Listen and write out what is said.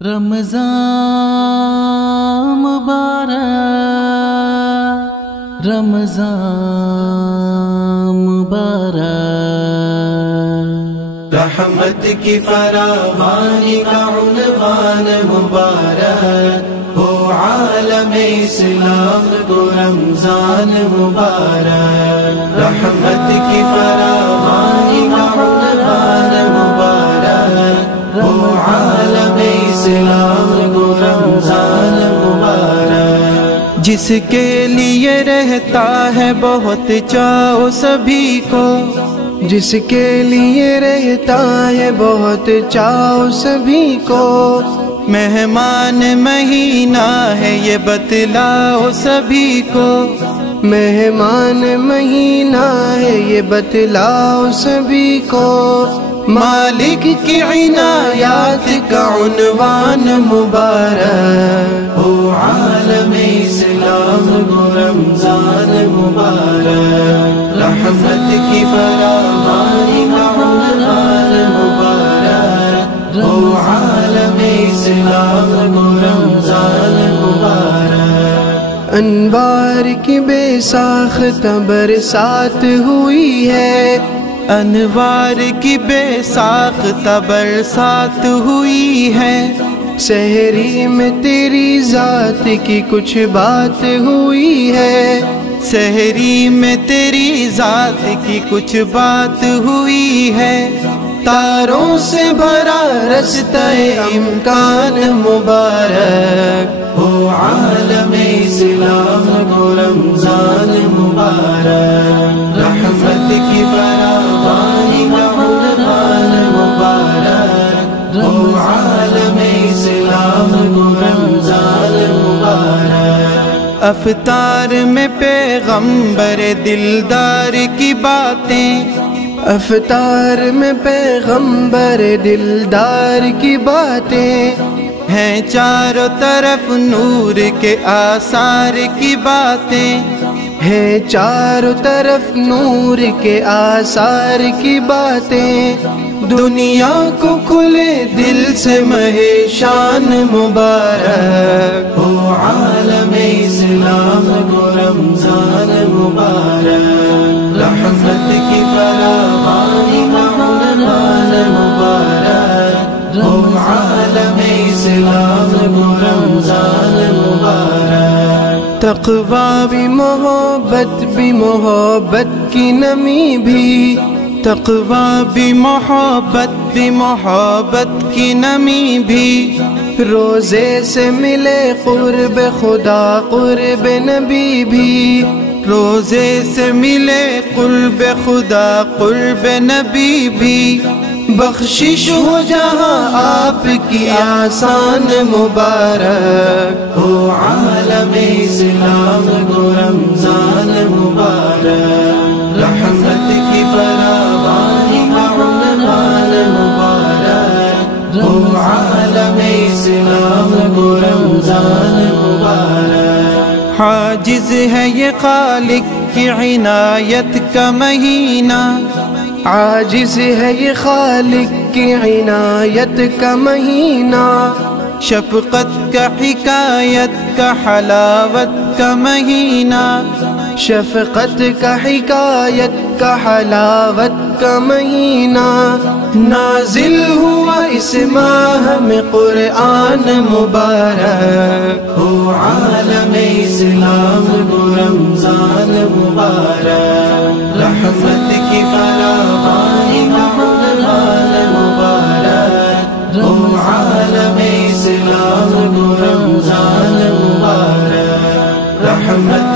رمضان مبارک، رمضان مبارک، رحمت کی فراوانی کا عنوان مبارک ہو عالم اسلام کو رمضان مبارک، رحمت کی فراوانی کا عنوان مبارک ہو عالم اسلام کو رمضان مبارک، جس کے لیے رہتا ہے بہت چاؤ سبھی کو، جس کے لیے رہتا ہے بہت چاؤ سبھی کو، مہمان مہینہ ہے یہ بتلاؤ سبھی کو، مہمان مہینہ ہے یہ بتلاؤ سبھی کو، مالک کی عنایات کا عنوان مبارک ہو عالم اسلام کو رمضان مبارک، رحمت کی فراوانی کا عنوان مبارک ہو عالم اسلام کو رمضان مبارک، انوار کی بے ساختہ برسات ہوئی ہے، انوار کی بے ساختہ برسات ہوئی ہے، سحری میں تیری ذات کی کچھ بات ہوئی ہے، سحری میں تیری ذات کی کچھ بات ہوئی ہے، تاروں سے بھرا رستہ امکان مبارک ہو عالم اسلام کو رمضان مبارک، رحمت کی فراوانی کا عنوان مبارک ہو عالم اسلام کو رمضان مبارک، افطار میں پیغمبر دلدار کی باتیں، افطار میں پیغمبر دلدار کی باتیں، ہیں چاروں طرف نور کے آثار کی باتیں، ہے چاروں طرف نور کے آثار کی باتیں، دنیا کو کھلے دل سے مہے شان مبارک ہو عالم اسلام کو رمضان مبارک، رحمت کی فراوانی کا عنوان مبارک ہو عالم اسلام کو رمضان مبارک، تقویٰ بھی محبت بھی محبت کی نمی بھی، تقویٰ بھی محبت کی نمی بھی، روزے سے ملے قرب خدا قرب نبی بھی، روزے سے ملے قرب خدا قرب نبی بھی، بخشش ہو جہاں آپ کی آسان مبارک ہو عالم اسلام کو رمضان مبارک، رحمت کی فراوانی کا عنوان مبارک ہو عالم اسلام کو رمضان مبارک، حاجز ہے یہ خالق کی عنایت کا مہینہ، عاجز ہے یہ خالق کی عنایت کا مہینہ، شفقت کا حکایت کا حلاوت کا مہینہ، شفقت کا حکایت کا حلاوت کا مہینہ، نازل ہوا اس ماہ میں قرآن مبارک ہو عالم اسلام کو رمضان مبارک، رحمت کی فراوانی کا عنوان مبارک ہو عالم اسلام کو رمضان مبارک، رحمت